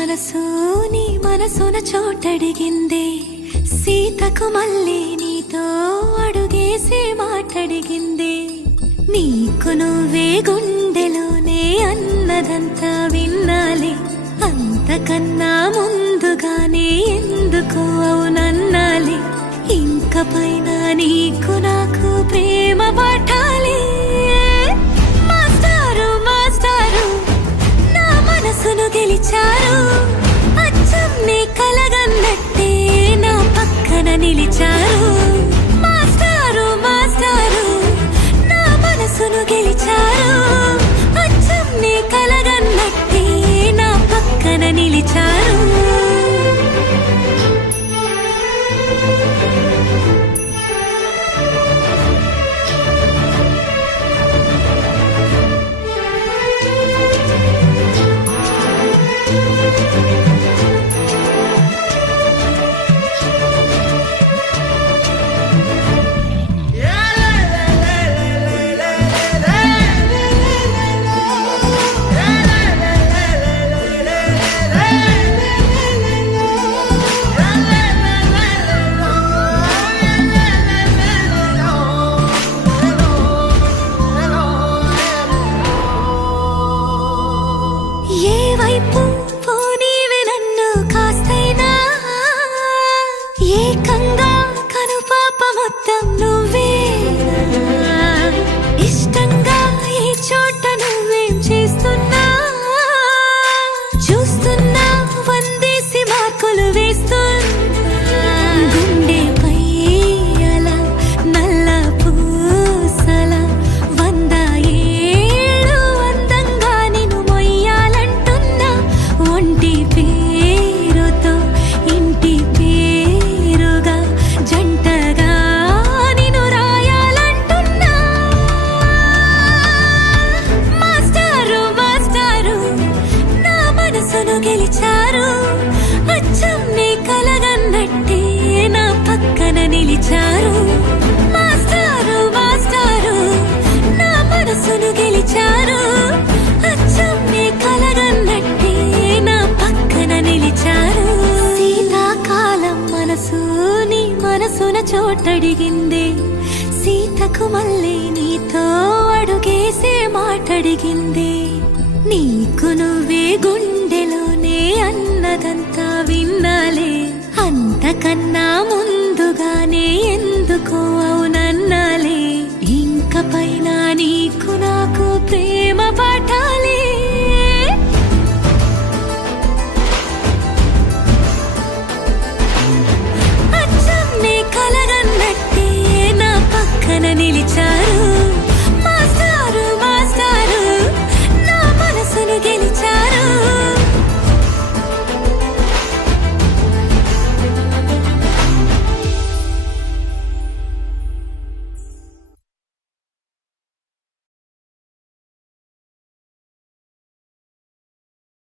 మనసు నీ మనసున చోటడిగిందే, సీతకు మళ్ళీ నీతో అడుగేసి మాటడిగిందే. నీకు నువ్వే గుండెలోనే అన్నదంతా విన్నాలే, అంతకన్నా ముందుగానే ఎందుకు అవునన్నాలే. ఇంక పైన నీకు నాకు ప్రేమ పాఠాలే. మాస్టారు మాస్టారు నా మనసును గెలిచారు, అచ్చం నీ కలగన్నట్టే నా పక్కన నిలిచారు. మాస్టారు మాస్టారు నా మనసును గెలిచారు, అచ్చం నీ కలగన్నట్టే నా పక్కన నిలిచారు. ఏకంగా కనుపాప మొత్తం నువ్వే, ఇష్టంగా ఈ చోట నువ్వేం చేస్తున్నా చూస్తున్నా, వందేసి మార్కులు వేస్తున్నా. గుండెపై అలా నల్ల పూసల 100 ఏళ్ళు అందంగా నిన్ను మొయ్యాలంటున్నా. ఒంటి పేరుతో ఇంటి పేరుగా జంటగా నిన్ను రాయాలంటున్నా. మాస్టారు మాస్టారు నా మనసును గెలిచారు, అచ్చం నీ కలగన్నట్టే నా పక్కన నిలిచారు. మాస్టారు మాస్టారు నా మనసును గెలిచారు, అచ్చం నీ కలగన్నట్టే నా పక్కన నిలిచారు. శీతాకాలం మనసు నీ మనసున చోటడిగిందే, సీతకు మళ్ళీ నీతో అడుగేసే మాటడిగిందే. నీకు నువ్వే గుండెలోనే అన్నదంతా విన్నాలే, అంతకన్నా ముందుగానే ఎందుకు అవునన్నాలే. ఇంక పైన నీకు నాకు